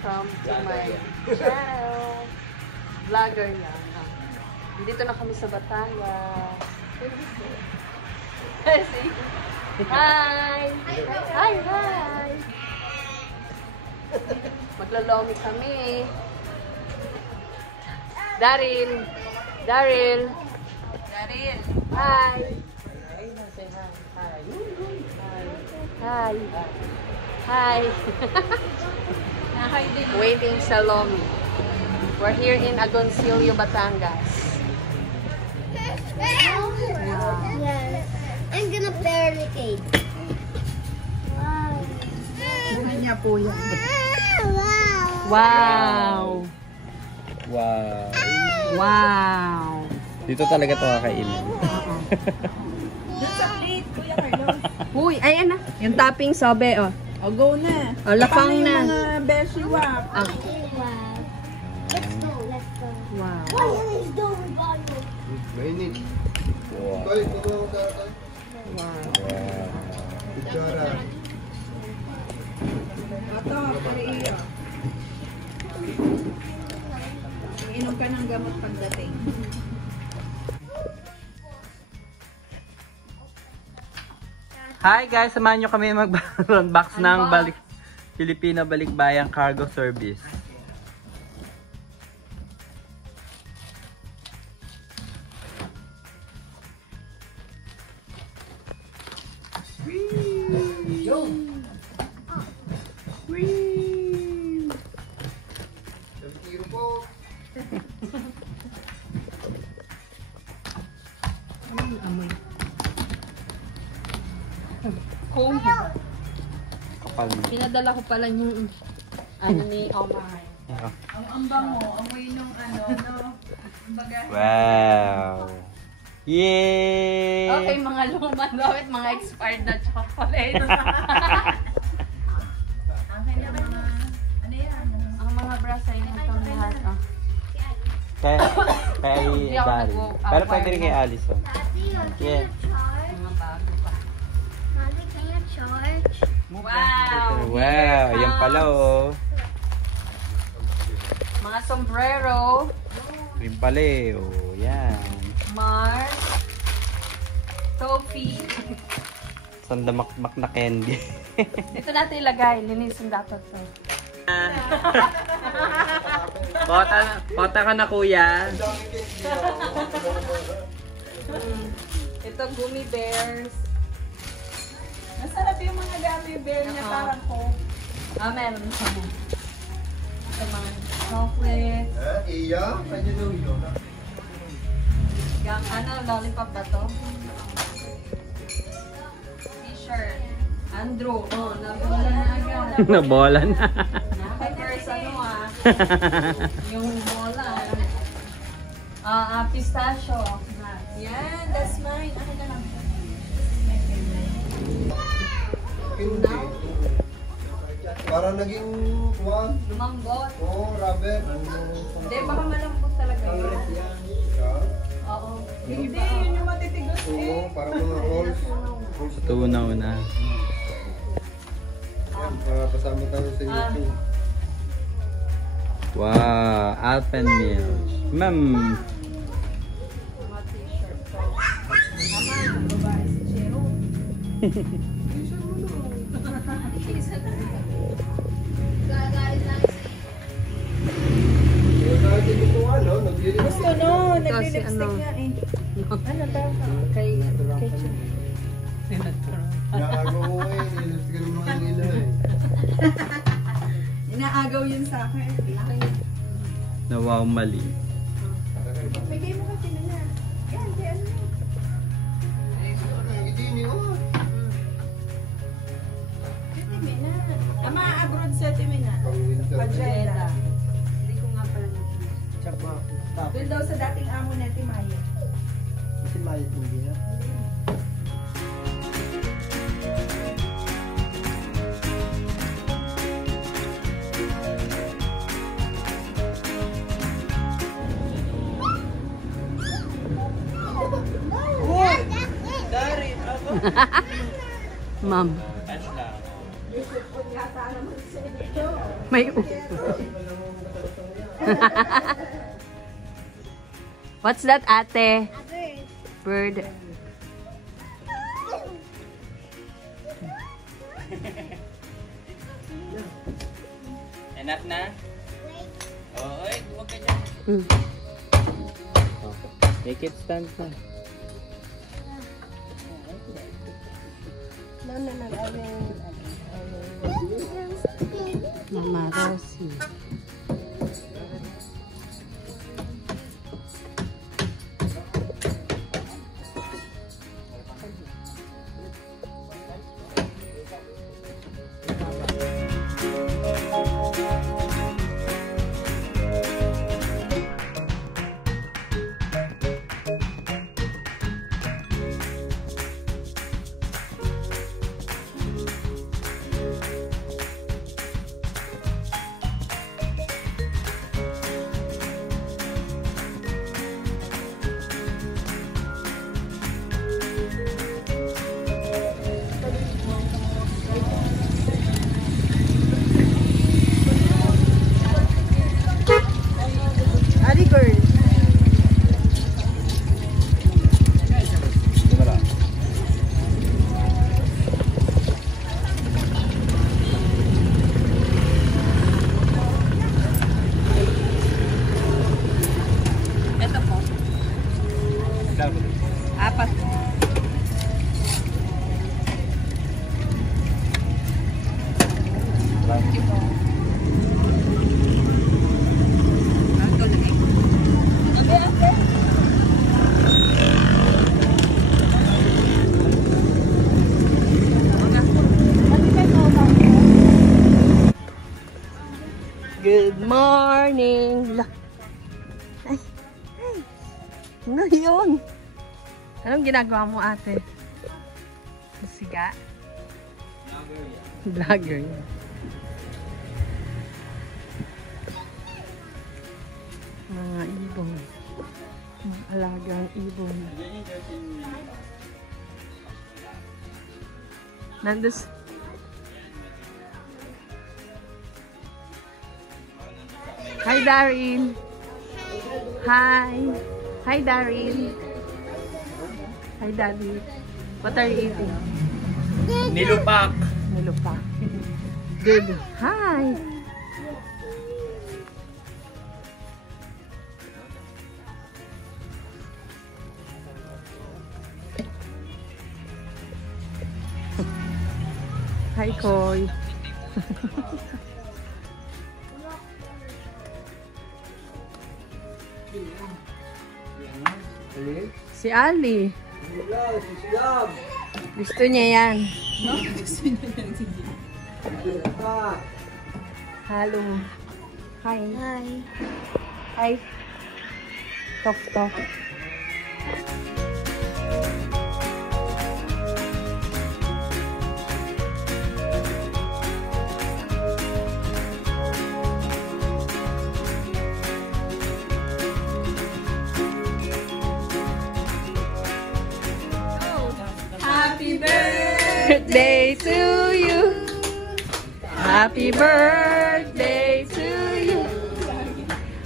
welcome to my channel. Vlogger yan. Dito na kami sa Batangas. Hi! Hi! Hi! Maglalomi kami. Daryl! Daryl! Daryl! Hi! Hi! Hi! Waiting sa Lomi. We're here in Agoncillo, Batangas. Yes. I'm gonna bear the cake. Wow. Bunga niya po yan. Wow! Wow. Wow! Dito talaga ito kakainin. Uy, ayan na. Yung topping sobe, oh. O, go na. O, lapang na. Mga beshi wap. Ah. Wow. Let's go. Let's go. Wow. Oh, let's go. Mainit. Wow. Balik mo mo ka. Wow. Kutsara. Ito, Korea. Inom ka ng gamot pagdating. Hi guys, samahan nyo kami mag-unbox ng Filipino Balikbayang Cargo Service. Kapal mo. Pinadala ko pala yung ano ni Omar. Ang bango, amoy nung ano, no? Baga. Wow! Yay! Okay, mga lumang gamit, mga expired na chocolate. Ang kanya mga, ano yan? Ang mga bras ay itong lahat. Oh. Kay Hindi ako Barry. Pero pwede rin kay Allison. Yeah. Mga bago pa. Daddy, can you charge? Wow! Wow! Yan pala oh. Mga sombrero. Rin pala eh. Oh, yan. Mars. Topi. Sandamakmak na candy. Dito natin ilagay. Linisin dapat to. Pota ka na kuya. Ito gummy bears. Masarap yung mga gummy bear niya, parang ko. Meron sa mo. Ito mga chocolate. Iya? Kanya daw yun. Ano, lollipop ba to? T-shirt. Andrew. Oh, nabola na agad. Nabola na. Nakapers ano yung bola. Pistachio. Yan, that's mine. Akin na lang. Hindi. Parang naging kuwan. Lumambot. Oo, rubber. Hindi, baka malambot talaga yun. Oo. Hindi, yun yung matitigas eh. Oo, parang mga rolls. Tunaw-na. Yan, pasama tayo sa YouTube. Wow, Alpenmilch. Ma'am. Mga t-shirt. Babae si Chero. Kaya natin ito ano, naglilinis. Gusto no, Kasi nagli-lipstick ano? nga eh. Ano daw? Kay Naagaw ko eh, nililis ka ng mga nila eh. Inaagaw yun sa akin. Na wow, mali. Bigay mo kasi nila. Yan, di ano. Hindi niyo. Setimina. Ama, abroad setimina. Pang-winter. Pajeda. Hindi ko nga pala Doon daw sa dating amo na Timaya. Kasi mayat hindi na. Ma'am. Yata naman sa ito. May What's that, ate? Bird. Enough na? Oo, huwag ka dyan. Make it stand na. Mama Rosie. Ali girl. Ito po. Apat. Good morning! Ay! Ay! Ano yun? Anong ginagawa mo, ate? Siga? Vlogger yan. Mga ibon. Mga alagang ibon. Nandus. Hi, Darin. Hi. Hi, Darin. Hi, Daddy. What are you eating? Nilupak. Nilupak. Good. Hi. Hi, Koy. Si Ali. Gusto niya yan. Hello. Hi. Hi. Hi. Talk, talk. Happy birthday! Birthday to you. Happy birthday to you.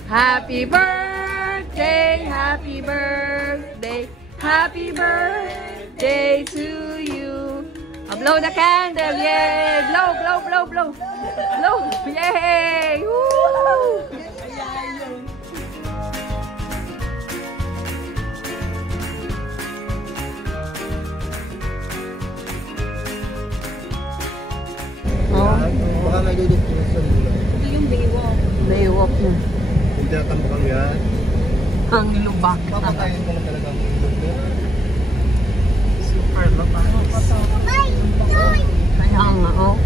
Happy birthday, happy birthday, happy birthday to you. Blow the candle, yay! Blow, blow, blow, blow. Blow, yay! Woo! Oh, Baka nagdudukto sa nila. naywalk na. Hindi nakambakang yan. Ang lubak. Papatayin ka na talaga ang dukto. Super lubak. Kaya nga, oh.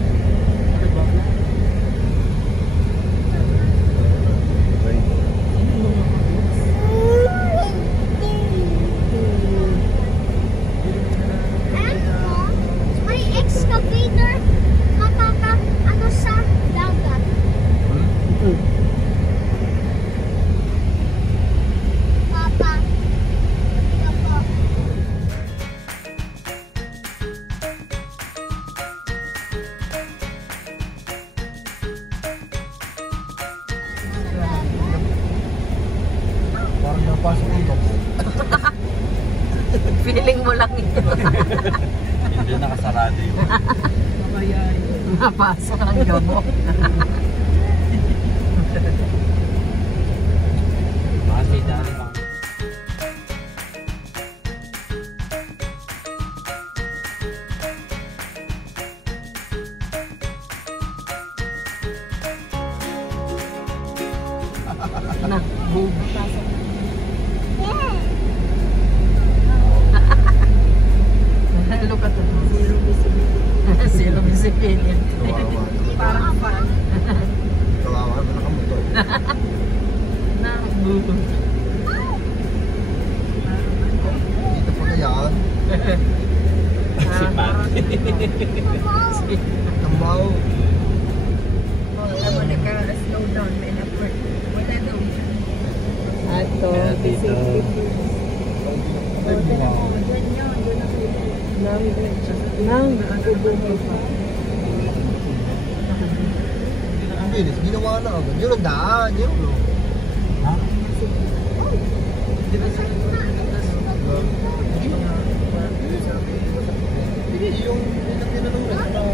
May excavator ano sa dagat. Papa. Ito po. Nakapasok ang loob. Feeling mo lang ito. Hindi nakasarado yun. Napasok ang gamo. Kasi dahil lang. Look at that. Zero visibility. Kawawa. Parang fan. Kawawa na nakamotor. Dito pa kaya. Si Pat. Tambaw. Alam mo, nagka-slow down. May network. Wala daw. Ato, busy. Ang bilis, ginawa na agad. Yun ang daan, yun. No? Ha? Hindi, yung pinanong Excavator.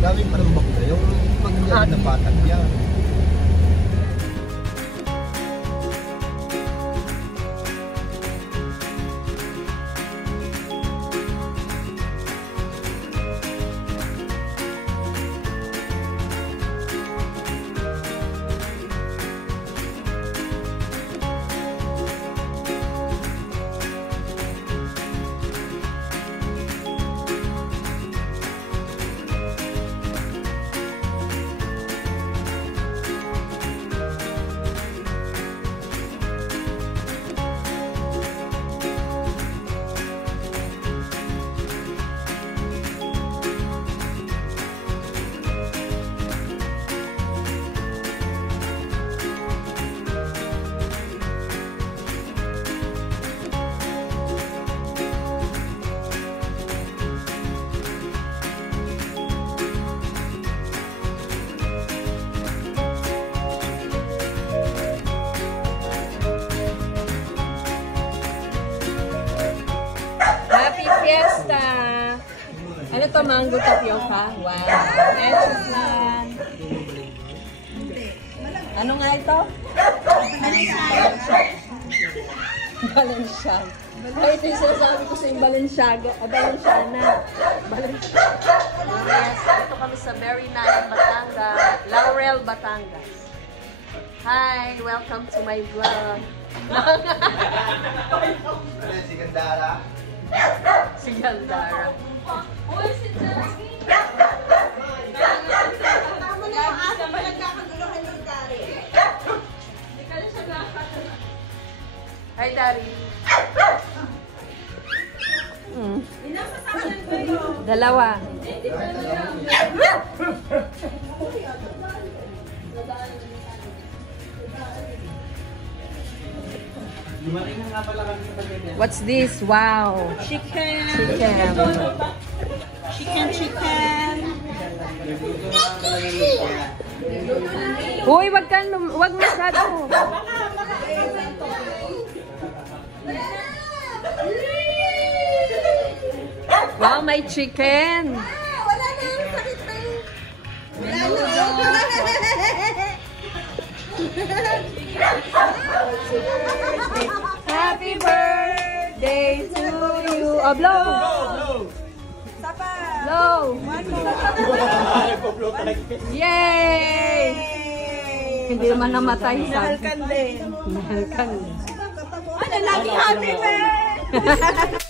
Dami pa ng bakla. Yung pag hindi na patag yan. Happy Fiesta! Ano to, mango tapioca? Wow! Leche flan! Ano nga ito? Balenciaga. Ay, ito yung sinasabi ko sa yung Balenciaga. Balenciana. Yes, ito kami sa Very Nine, Batangas. Laurel, Batangas. Hi! Welcome to my vlog. Si Gandara. Si Gandara. Hi, Daddy. Dalawa. What's this? Wow. Chicken. Chicken. Chicken. Uy, wag masyado. Wow, may chicken. Wala na ang sakit na yun. Happy birthday to you. Oh, blow. Sapa. Blow. One more. Yay! Hindi naman namatay sa. Nahalkan din. Nahalkan. Ano, lagi happy birthday.